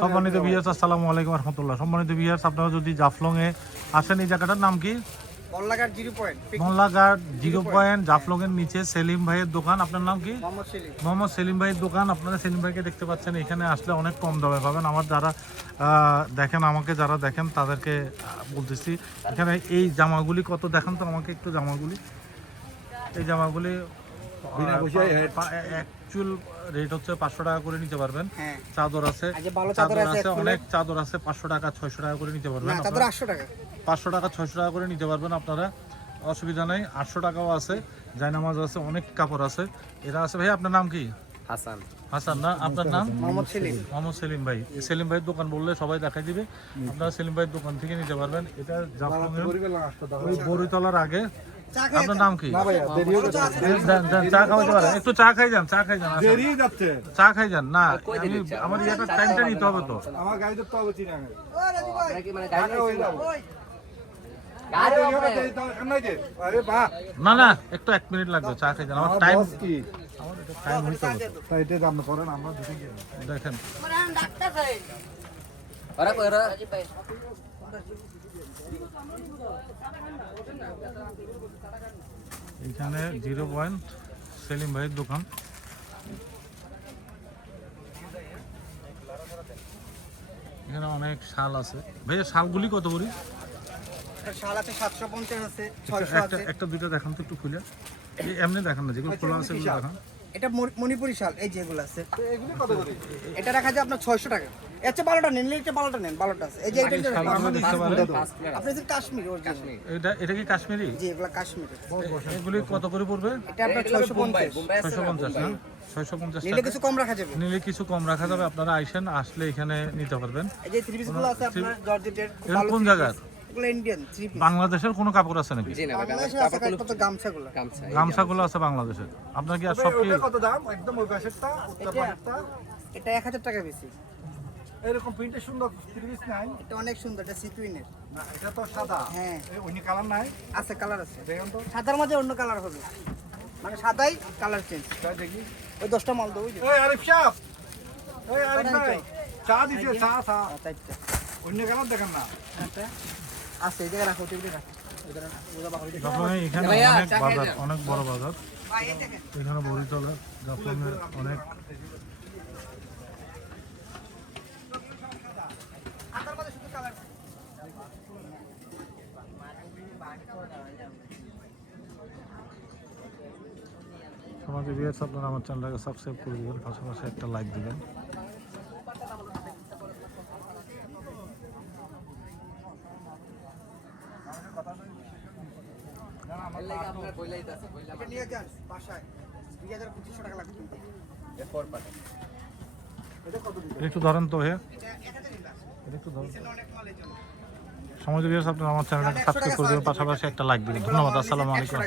সম্মানিত ভিউয়ার্স, আসসালামু আলাইকুম রাহমাতুল্লাহ। সম্মানিত ভিউয়ার্স, আপনারা যদি জাফলং এ আসেন, এই জায়গাটার নাম কি? মোল্লাঘাট 0 পয়েন্ট। মোল্লাঘাট 0 পয়েন্ট, জাফলং এর নিচে সেলিম ভাইয়ের দোকান। আপনার নাম কি? মোহাম্মদ সেলিম। মোহাম্মদ সেলিম ভাইয়ের দোকান। আপনারা সেলিম ভাইকে দেখতে পাচ্ছেন, এখানে আসলে অনেক কম দামে পাবেন। আমার যারা দেখেন, আমাকে যারা দেখেন তাদেরকে বলতেছি, এখানে এই জামাগুলি কত দেখেন তো আমাকে একটু। জামাগুলি, এই জামাগুলি অ্যাকচুয়াল রেট হচ্ছে 500 টাকা করে নিতে পারবেন। চাদর আছে, অনেক চাদর আছে 500 টাকা 600 টাকা করে নিতে পারবেন। 500 টাকা 600 টাকা করে নিতে পারবেন আপনারা, অসুবিধা নেই। 800 টাকাও আছে, জায়নামাজ আছে, অনেক কাপড় আছে, এরা আছে। ভাই আপনার নাম কি? হাসান। হাসান না, আপনার নাম? মোহাম্মদ সেলিম। মোহাম্মদ সেলিম ভাই। সেলিম ভাইয়ের দোকান বললে সবাই দেখাই দিবে, আপনারা সেলিম ভাইয়ের দোকান থেকে নিতে পারবেন। এটা ওই বড়িতলার আগে। আপনার নাম কি? চা খাওয়াতে পারেন, একটু চা খাই যান, চা খাই যান, চা খাই যান। না, আমার ইয়াটা টাইমটা নিতে হবে তো। না না, একটু 1 মিনিট লাগবে, চা খাই যান, আমার টাইম হইতে হবে। দেখেন এখানে 0 পয়েন্ট সেলিম ভাইয়ের দোকান। এখানে অনেক শাল আছে। ভাইয়া শালগুলি কত করে? শাল আছে 750 আছে, 600 আছে। একটা দুইটা দেখান তো একটু খুলে। এই এমনি দেখান না, যেগুলো খোলা আছে ওগুলো দেখান। এটা মণিপুরি শাল, এই যেগুলো আছে এগুলো কত করে? এটা রাখা যায় আপনার 600 টাকা। আচ্ছা 12টা নেন, এটা 12টা নেন, 12টা আছে। এই যে এটা আপনি যে কাশ্মীর অরিজিনাল। এটা কি কাশ্মীরি? জি, এগুলো কাশ্মীরি। এগুলি কত করে পড়বে? এটা আপনার 650। 650 না? 650 নিলে কিছু কম রাখা যাবে। নিলে কিছু কম রাখা যাবে। আপনারা আইসেন, আসলে এখানে নিতে পারবেন। এই যে থ্রি পিসগুলো আছে আপনার জর্জেটের, খুব ভালো। কোন জায়গার? এগুলো ইন্ডিয়ান থ্রি পিস। বাংলাদেশের কোনো কাপড় আছে নাকি? জি না, বাংলাদেশের আছে কত গামছাগুলো। গামছাগুলো আছে বাংলাদেশের। আপনার কি আর সব কি? কত দাম? একদম ওই পাশেরটা, উত্তর পাশেরটা। এটা 1000 টাকা বেশি। এরকম প্রিন্টে সুন্দর পিস নাই? এটা অনেক সুন্দর, এটা সিকুইনের। না, এটা তো সাদা। হ্যাঁ, অন্য কালার নাই? আছে, কালার আছে। দেখেন তো, সাদার মধ্যে অন্য কালার হবে, মানে সাদাই কালার চেঞ্জ। তাই দেখি। ওই 10টা মাল দাও। ওই যে এই আরিফ সাহেব, এই আরিফ ভাই, চা দিছে, চা। চারটা অন্য কালার দেখেন না? একটা আছে, এই জায়গায় রাখো, টেবিলে রাখো। এখানে এখানে অনেক বাজার, অনেক বড় বাজার। এখানে বড়িতলা জাফলংয়ের অনেক। সমাজে ভিউয়ার্স, আপনারা আমার চ্যানেলটাকে সাবস্ক্রাইব করে দিবেন, পাশাপাশি একটা লাইক দিবেন। এটা নিয়ে যান বাসায়, 2500 টাকা লাগবে কিন্তু। একটু ধরেন তো হে, এটা 1000 নিলাম। একটু ধরেন। এখানে অনেক মালের জন্য। সমাজে ভিউয়ার্স, আপনারা আমার চ্যানেলটাকে সাবস্ক্রাইব করে দিবেন, পাশাপাশি একটা লাইক দিবেন। ধন্যবাদ। আসসালামু আলাইকুম।